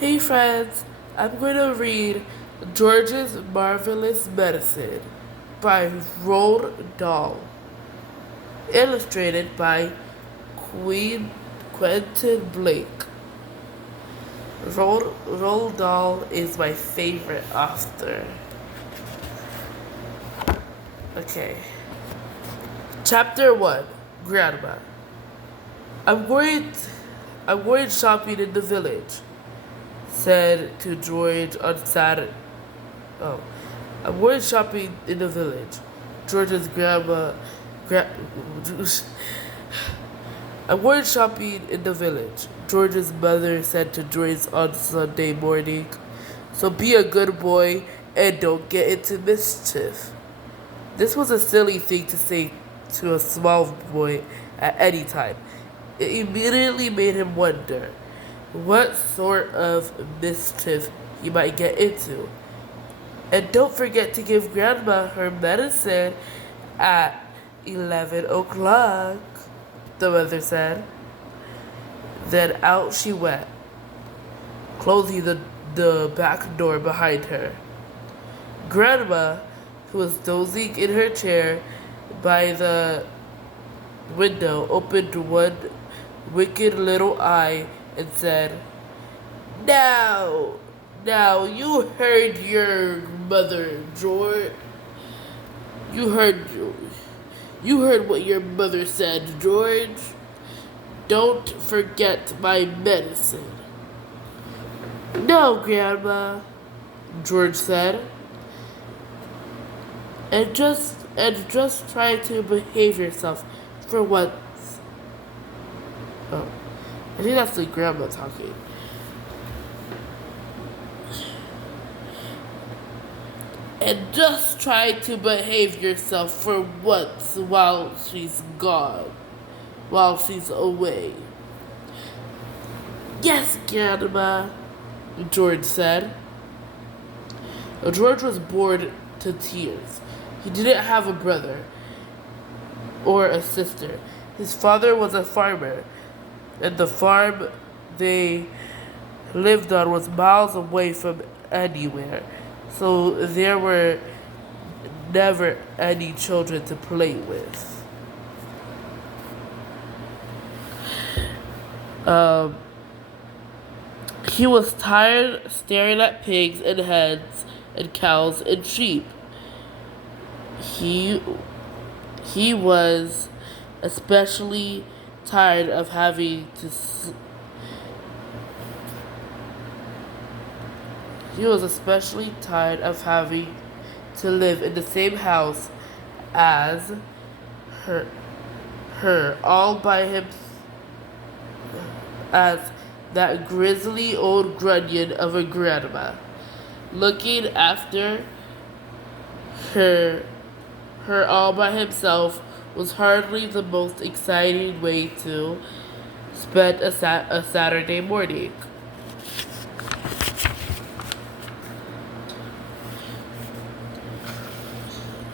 Hey friends, I'm going to read George's Marvelous Medicine by Roald Dahl, illustrated by Quentin Blake. Roald Dahl is my favorite author. Okay. Chapter 1, Grandma. I'm going shopping in the village, said to George on Saturday. Oh, I'm going shopping in the village. George's grandma. I'm going shopping in the village. George's mother said to George on Sunday morning. So be a good boy and don't get into mischief. This was a silly thing to say to a small boy at any time. It immediately made him wonder what sort of mischief he might get into. And don't forget to give Grandma her medicine at 11 o'clock, the mother said. Then out she went, closing the back door behind her. Grandma, who was dozing in her chair by the window, opened one wicked little eye and said, Now, you heard your mother, George. You heard what your mother said, George. Don't forget my medicine. No, Grandma, George said. And just try to behave yourself for once. Oh, I think that's the grandma talking. And just try to behave yourself for once while she's gone, while she's away. Yes, Grandma, George said. George was bored to tears. He didn't have a brother or a sister. His father was a farmer, and the farm they lived on was miles away from anywhere, so there were never any children to play with. He was tired staring at pigs and hens and cows and sheep. He was especially tired of having to live in the same house as her all by him as that grizzly old grunion of a grandma looking after her all by himself was hardly the most exciting way to spend a Saturday morning.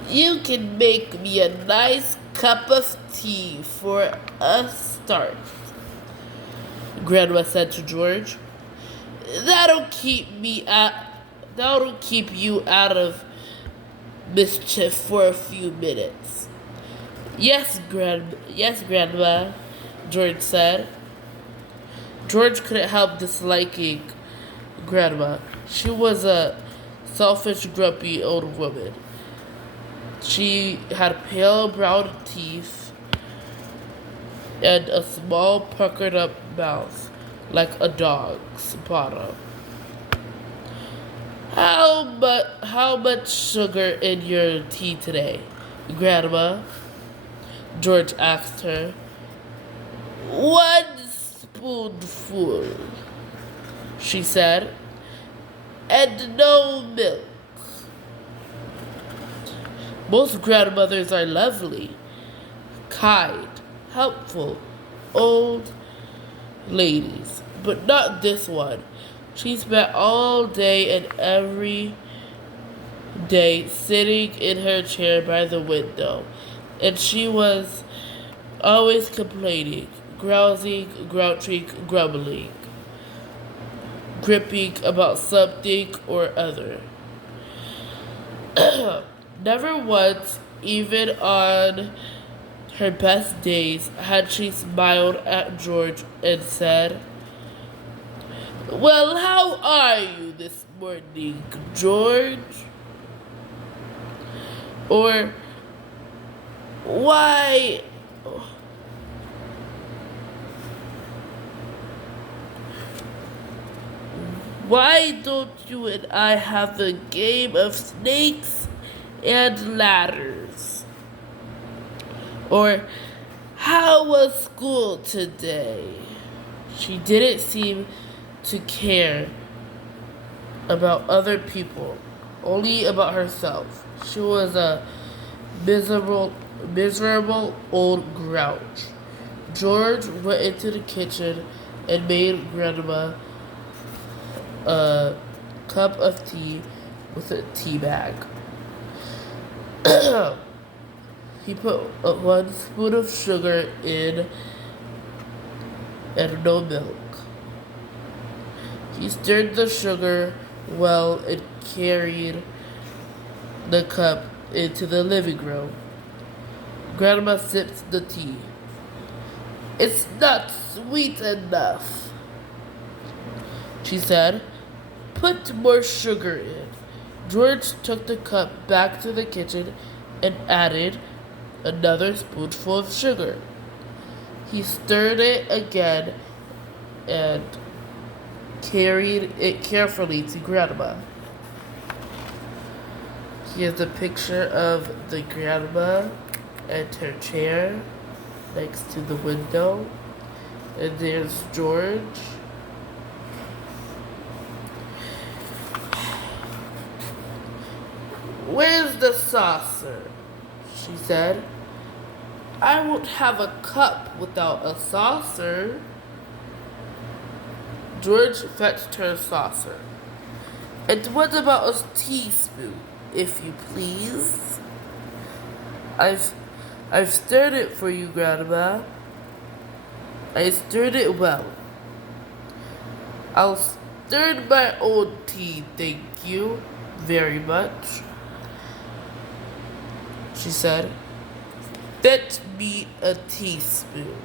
You can make me a nice cup of tea for a start, Grandma said to George. That'll keep you out of mischief for a few minutes. Yes, Grandma, George said. George couldn't help disliking Grandma. She was a selfish, grumpy old woman. She had pale brown teeth and a small puckered up mouth like a dog's bottom. How much sugar in your tea today, Grandma? George asked her. 1 spoonful, she said, and no milk. Most grandmothers are lovely, kind, helpful, old ladies, but not this one. She spent all day and every day sitting in her chair by the window, and she was always complaining, grousing, grouching, grumbling. gripping about something or other. Never once, even on her best days, had she smiled at George and said, "Well, how are you this morning, George?" Or, "Why, why don't you and I have a game of snakes and ladders?" Or, "How was school today?" She didn't seem to care about other people, only about herself. She was a miserable old grouch. George went into the kitchen and made Grandma a cup of tea with a tea bag. He put 1 spoon of sugar in and no milk. He stirred the sugar well and carried the cup into the living room. Grandma sipped the tea. "It's not sweet enough," she said. "Put more sugar in." George took the cup back to the kitchen and added another spoonful of sugar. He stirred it again and carried it carefully to Grandma. Here's a picture of the grandma and her chair next to the window. And there's George. "Where's the saucer?" she said. "I won't have a cup without a saucer." George fetched her a saucer. "And what about a teaspoon, if you please?" I've stirred it for you, Grandma." "I stirred it well." "I'll stir my own tea, thank you very much," she said. "Fetch me a teaspoon."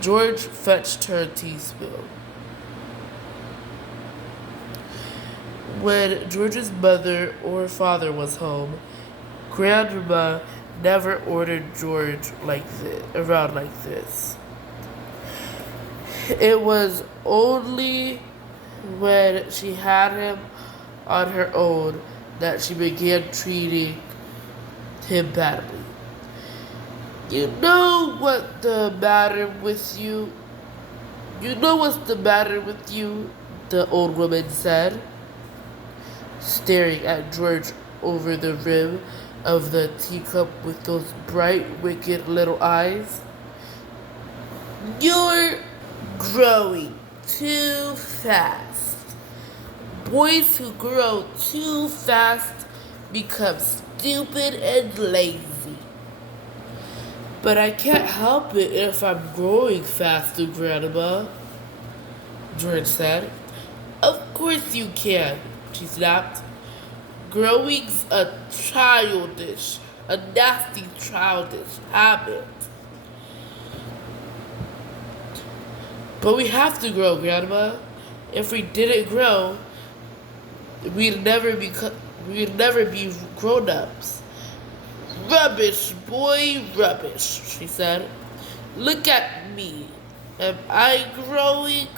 George fetched her a teaspoon. When George's mother or father was home, Grandma never ordered George around like this. It was only when she had him on her own that she began treating him badly. "You know what the matter with you? You know what's the matter with you?" the old woman said, staring at George over the rim of the teacup with those bright, wicked little eyes. "You're growing too fast. Boys who grow too fast become stupid and lazy." "But I can't help it if I'm growing faster, Grandma," George said. "Of course you can," she snapped. "Growing's a nasty childish habit." "But we have to grow, Grandma. If we didn't grow, we'd never be grown-ups." "Rubbish, boy, rubbish," she said. "Look at me. Am I growing?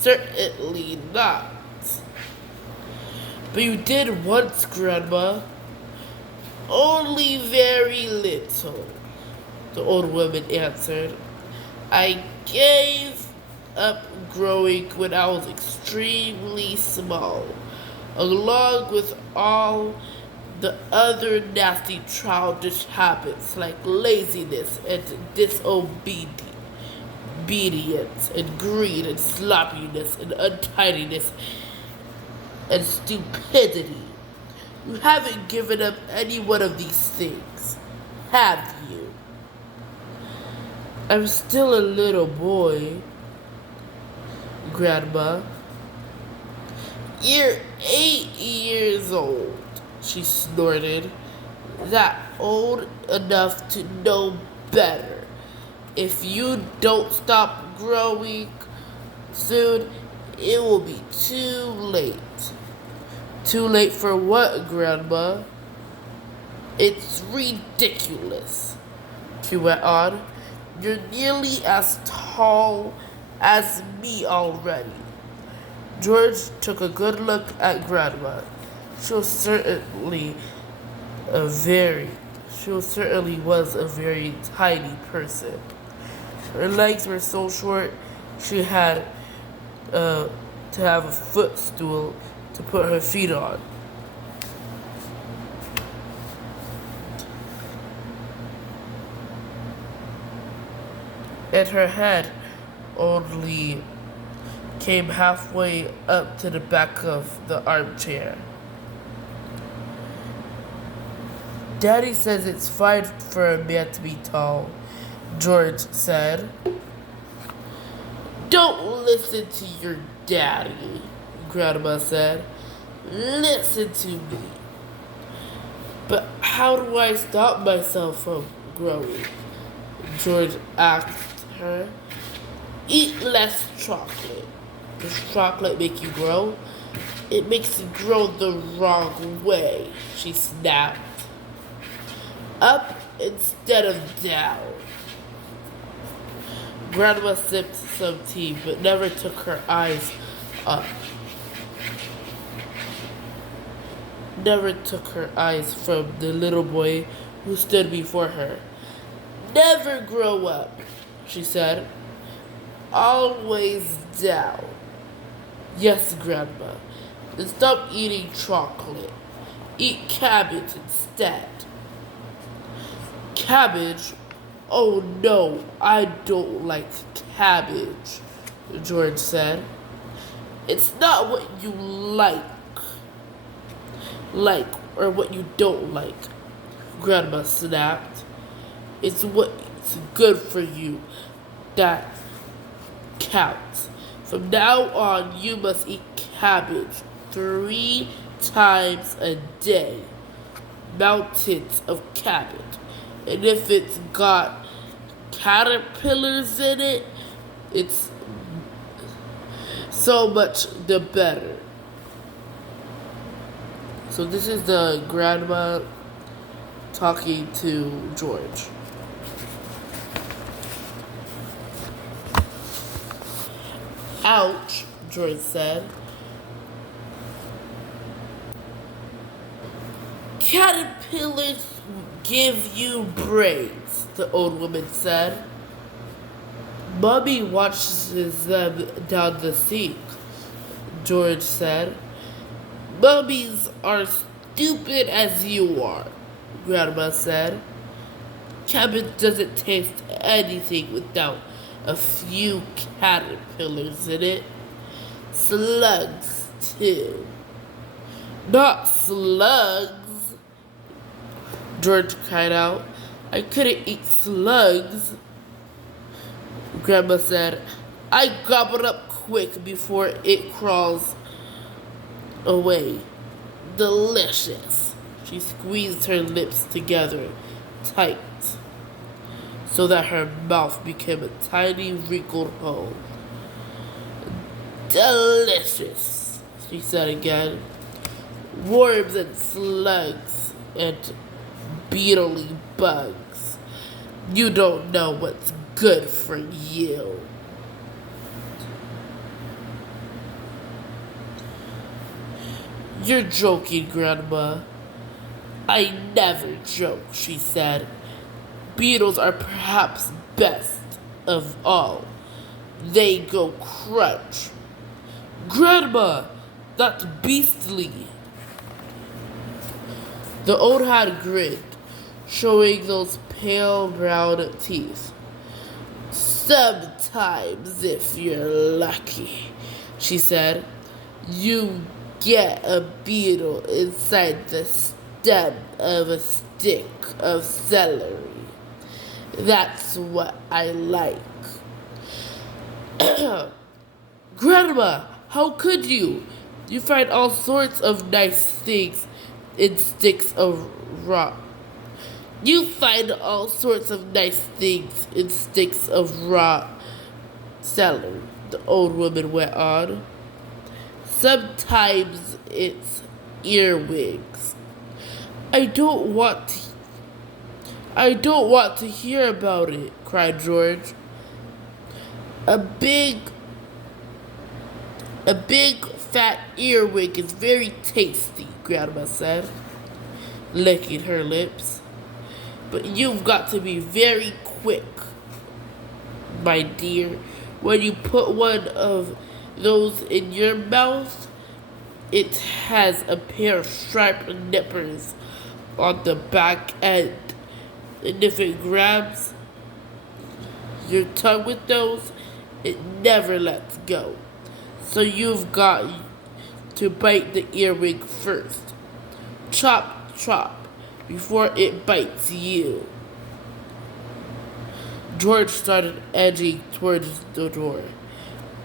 Certainly not." "But you did once, Grandma." "Only very little," the old woman answered. "I gave up growing when I was extremely small, along with all the other nasty childish habits like laziness and disobedience and greed and sloppiness and untidiness and stupidity. You haven't given up any one of these things, have you?" "I'm still a little boy, Grandma," You're 8 years old, she snorted. That old enough to know better. If you don't stop growing soon, it will be too late. Too late for what, Grandma? It's ridiculous, she went on. You're nearly as tall as me already. George took a good look at Grandma. She was certainly she certainly was a very tiny person. Her legs were so short she had to have a footstool to put her feet on. And her head only came halfway up to the back of the armchair. Daddy says it's fine for a man to be tall, George said. Don't listen to your daddy, Grandma said. Listen to me. But how do I stop myself from growing? George asked her. Eat less chocolate. Does chocolate make you grow? It makes you grow the wrong way, she snapped. Up instead of down. Grandma sipped some tea, but never took her eyes up. Never took her eyes from the little boy who stood before her. Never grow up, she said. Always down. Yes, Grandma. Then stop eating chocolate. Eat cabbage instead. Cabbage? Oh no, I don't like cabbage, George said. It's not what you like, or what you don't like, Grandma snapped. It's what's good for you that counts. From now on, you must eat cabbage 3 times a day. Mountains of cabbage. And if it's got caterpillars in it, it's so much the better. So this is the grandma talking to George. Ouch, George said. Caterpillars give you brains, the old woman said. Mommy watches them down the sink, George said. Mummies are stupid as you are, Grandma said. Cabbage doesn't taste anything without a few caterpillars in it. Slugs, too. Not slugs, George cried out. I couldn't eat slugs, Grandma said. I gobble it up quick before it crawls away. Delicious. She squeezed her lips together tight so that her mouth became a tiny wrinkled hole. Delicious, she said again. Worms and slugs and beetly bugs. You don't know what's good for you. You're joking, Grandma. I never joke, she said. Beetles are perhaps best of all. They go crunch. Grandma, that's beastly. The old hag grinned, showing those pale brown teeth. Sometimes, if you're lucky, she said, you get a beetle inside the stem of a stick of celery. That's what I like. Grandma, how could you? You find all sorts of nice things in sticks of rock. You find all sorts of nice things in sticks of raw celery, the old woman went on. Sometimes it's earwigs. I don't want to, I don't want to hear about it, cried George. A big a big fat earwig is very tasty, Grandma said, licking her lips. But you've got to be very quick, my dear. When you put one of those in your mouth, it has a pair of sharp nippers on the back end. And if it grabs your tongue with those, it never lets go. So you've got to bite the earwig first. Chop, chop, before it bites you. George started edging towards the door.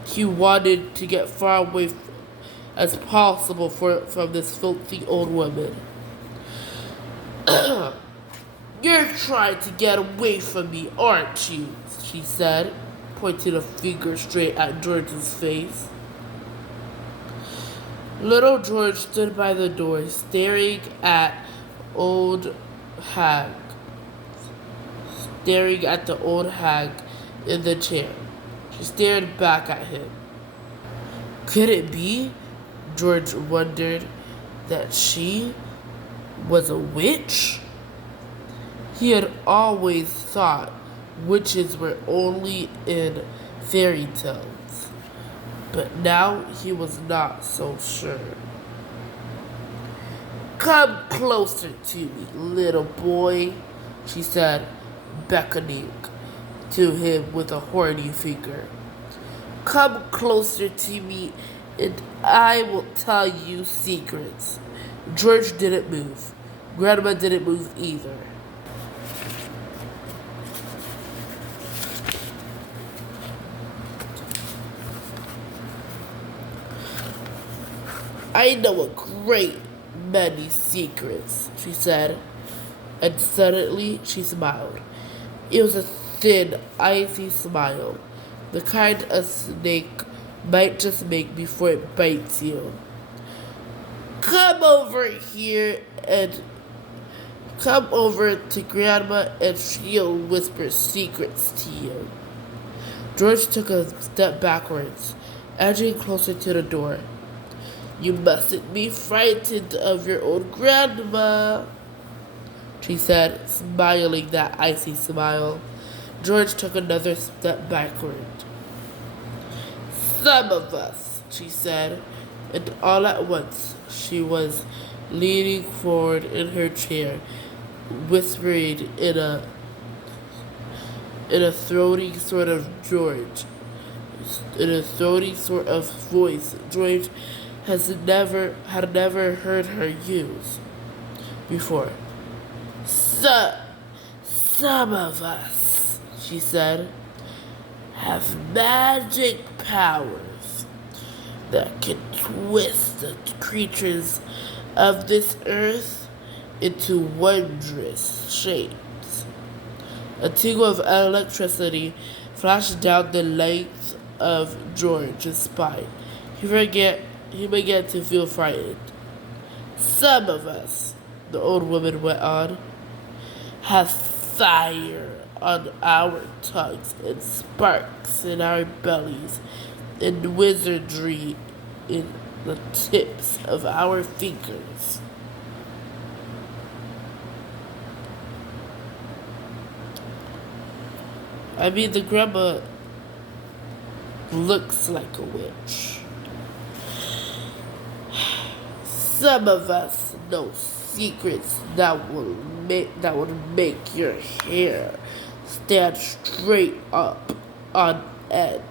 He wanted to get far away as possible from this filthy old woman. You're trying to get away from me, aren't you? She said, pointing a finger straight at George's face. Little George stood by the door, staring at old hag, staring at the old hag in the chair. She stared back at him. Could it be, George wondered, that she was a witch? He had always thought witches were only in fairy tales, but now he was not so sure. Come closer to me, little boy, she said, beckoning to him with a horny finger. Come closer to me and I will tell you secrets. George didn't move. Grandma didn't move either. I know a great many secrets, she said, and suddenly she smiled. It was a thin, icy smile, the kind a snake might just make before it bites you. Come over here and come over to Grandma and she'll whisper secrets to you. George took a step backwards, edging closer to the door. You mustn't be frightened of your old grandma, she said, smiling that icy smile. George took another step backward. Some of us, she said, and all at once she was leaning forward in her chair, whispering in a throaty sort of voice George had never heard her use before. Some of us, she said, have magic powers that can twist the creatures of this earth into wondrous shapes. A tingle of electricity flashed down the length of George's spine. He began to feel frightened. Some of us, the old woman went on, have fire on our tongues and sparks in our bellies and wizardry in the tips of our fingers. I mean, the grandma looks like a witch. Some of us know secrets that would make your hair stand straight up on end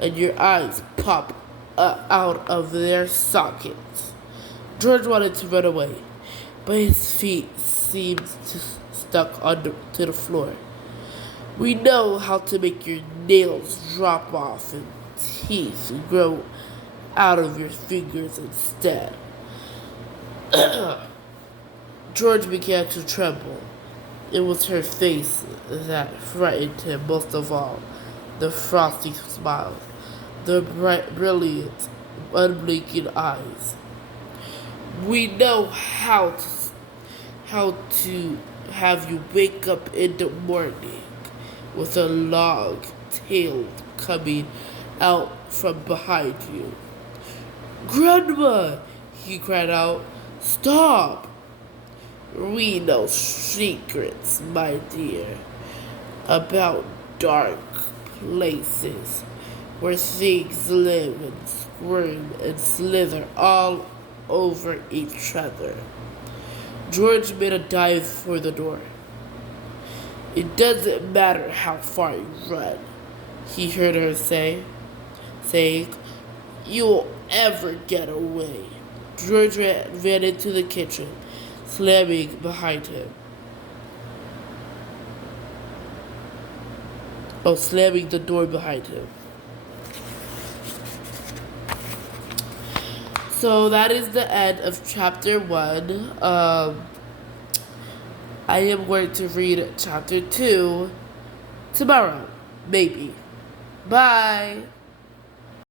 and your eyes pop out of their sockets. George wanted to run away, but his feet seemed stuck to the floor. We know how to make your nails drop off and teeth grow out of your fingers instead. George began to tremble. It was her face that frightened him most of all. The frosty smile, the bright, brilliant, unblinking eyes. We know how to have you wake up in the morning with a long tail coming out from behind you. Grandma! He cried out. Stop! We know secrets, my dear, about dark places where things live and squirm and slither all over each other. George made a dive for the door. It doesn't matter how far you run, he heard her saying, you'll ever get away. George ran into the kitchen, slamming behind him. Slamming the door behind him. So that is the end of chapter 1. I am going to read chapter 2 tomorrow, maybe. Bye!